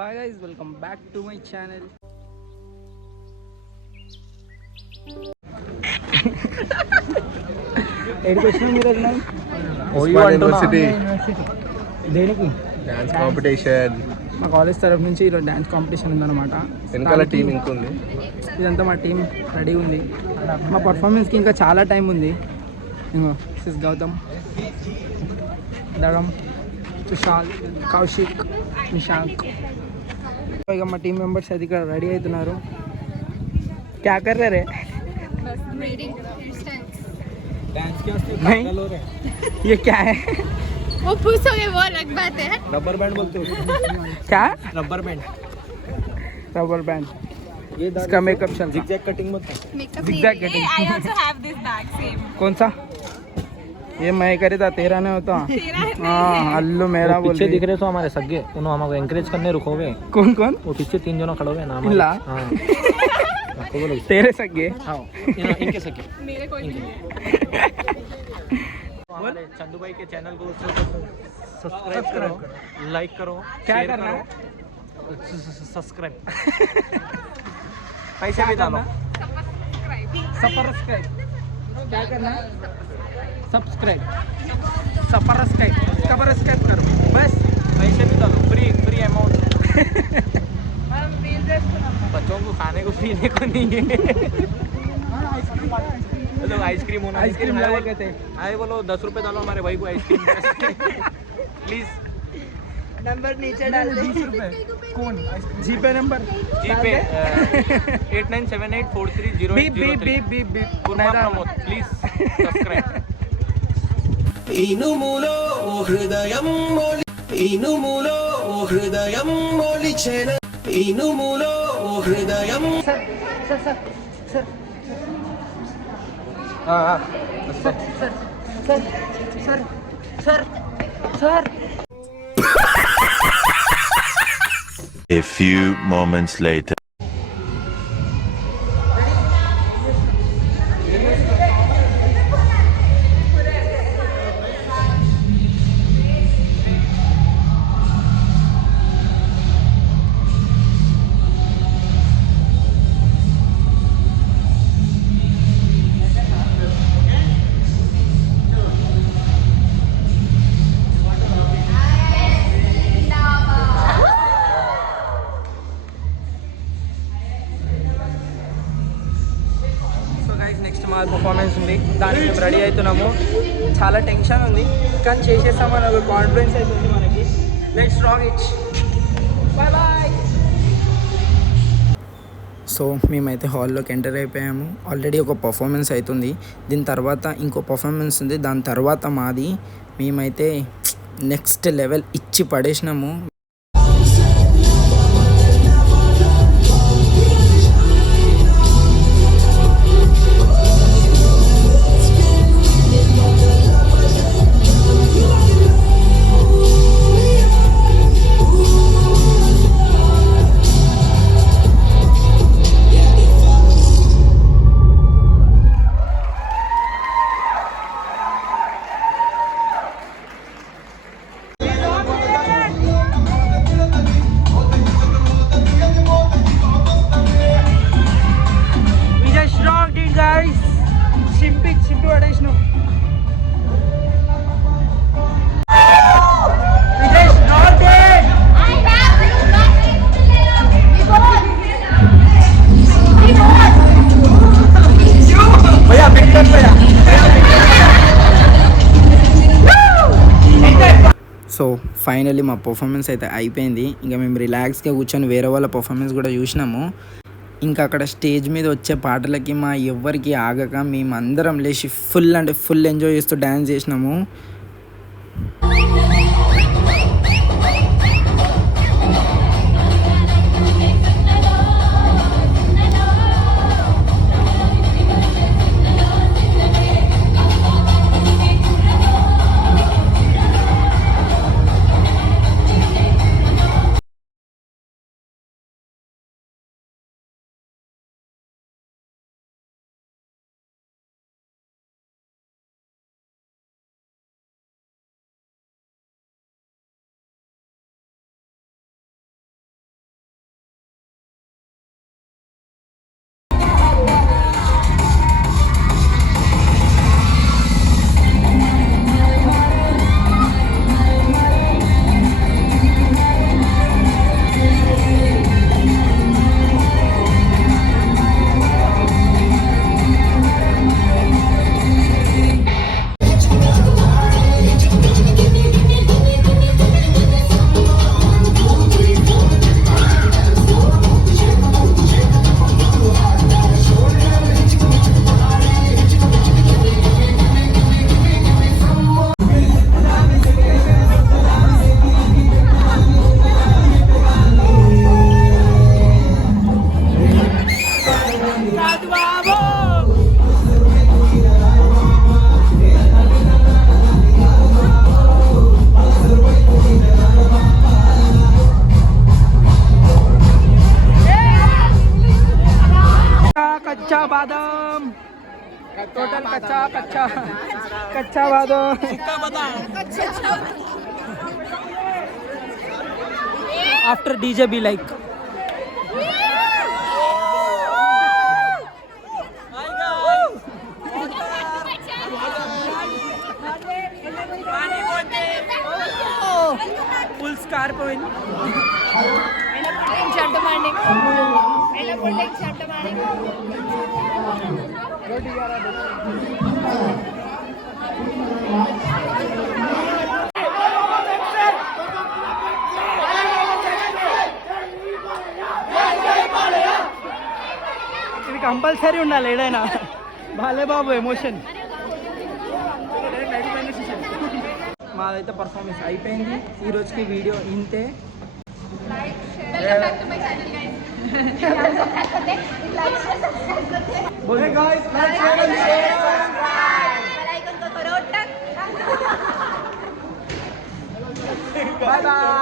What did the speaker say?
Hi guys, welcome back to my channel. Education మీరు university దేనికి dance competition మా college తరఫు నుంచి ఈరోజు డ్యాన్స్ కాంపిటీషన్ ఉందన్నమాట. వెనకాల టీం ఇంకుంది. ఇదంతా మా టీం రెడీ ఉంది. మా పర్ఫార్మెన్స్కి ఇంకా చాలా టైం ఉంది. ఇంకో సిస్ గౌతమ్, దరం, సుశాల్, కౌశిక్, నిశాంక్, ఇక మా టీం మెంబర్స్ అది ఇక్కడ రెడీ అవుతున్నారు. क्या कर रहे रे? ये क्या है? वो पूछोगे वो अलग बात है. रबर बैंड बोलते हो क्या? Rubber band. Rubber band. इसका मेकअप चल जिगजैग कटिंग मत Makeup Zigzag नहीं. cutting. I also have this bag same. कौन सा? ये मैं करे था, तेरा नहीं होता. हाँ अल्लू मेरा बोल पीछे दिख रहे तो हमारे सगे उन्होंने हमको एंकरेज करने रुकोगे. कौन कौन? वो पीछे 3 जनों खड़े हुए नाम इल्ला? हाँ आपको बोलो तेरे सगे. हाँ इनके सगे मेरे कोई नहीं है. हमारे चंदू भाई के चैनल को सब्सक्राइब करो, लाइक करो, क्या शेयर करना है? करो, सब्सक्राइब. पैसे भी डालो. सब्सक्राइब. क्या करना है? सब्सक्राइब. सब्सक्राइब. सब्सक्राइब करो बस. पैसे भी डालो. Free amount. बच्चों को खाने को पीने को नहीं है. लोग आइसक्रीम होना आइसक्रीम लाए कहते. आए बोलो 10 रुपए डालो हमारे भाई को आइसक्रीम प्लीज. नंबर नीचे डाल दे. 20 रुपए. कौन? GPay number. GPay 8978430803. Beep beep beep beep beep. Kurma Pramod please subscribe. ఇనుములో ఓ హృదయం మొలి ఇనుములో ఓ హృదయం మొలిచెన ఇనుములో ఓ హృదయం A few moments later. So guys next మా పర్ఫార్మెన్స్ ఉంది. దానికి మేము రెడీ అవుతున్నాము. చాలా టెన్షన్ ఉంది కానీ చేసేస్తామని ఒక కాన్ఫిడెన్స్ అయితే ఉంది మనకి. Let's rock it. Bye bye. So మేమైతే హాల్లోకి ఎంటర్ అయిపోయాము. ఆల్రెడీ ఒక పర్ఫార్మెన్స్ అవుతుంది. దీని తర్వాత ఇంకో పర్ఫార్మెన్స్ ఉంది. దాని తర్వాత మాది. మేమైతే నెక్స్ట్ లెవెల్ ఇచ్చి పడేసినాము. We just rocked it guys. చింపి పడేసినాం. We just rocked it. भैया विक्टर भैया. సో ఫైనల్లీ మా పర్ఫార్మెన్స్ అయితే అయిపోయింది. ఇంకా మేము రిలాక్స్గా కూర్చొని వేరే వాళ్ళ పర్ఫార్మెన్స్ కూడా చూసినాము. ఇంకా అక్కడ స్టేజ్ మీద వచ్చే పాటలకి మా ఎవ్వరికి ఆగక మేము అందరం లేచి ఫుల్ అంటే ఫుల్ ఎంజాయ్ చేస్తూ డ్యాన్స్ చేసినాము. कच्चा बादाम टोटल कच्चा कच्चा कच्चा बादाम after DJ be like full scarf ఇది కంపల్సరీ ఉండాలి ఏదైనా బాలే బాబు ఎమోషన్ మాదైతే పర్ఫార్మెన్స్ అయిపోయింది ఈ రోజుకి వీడియో ఇంతే Welcome back to my channel, guys. बोले guys Bell icon ko turutan. Bye bye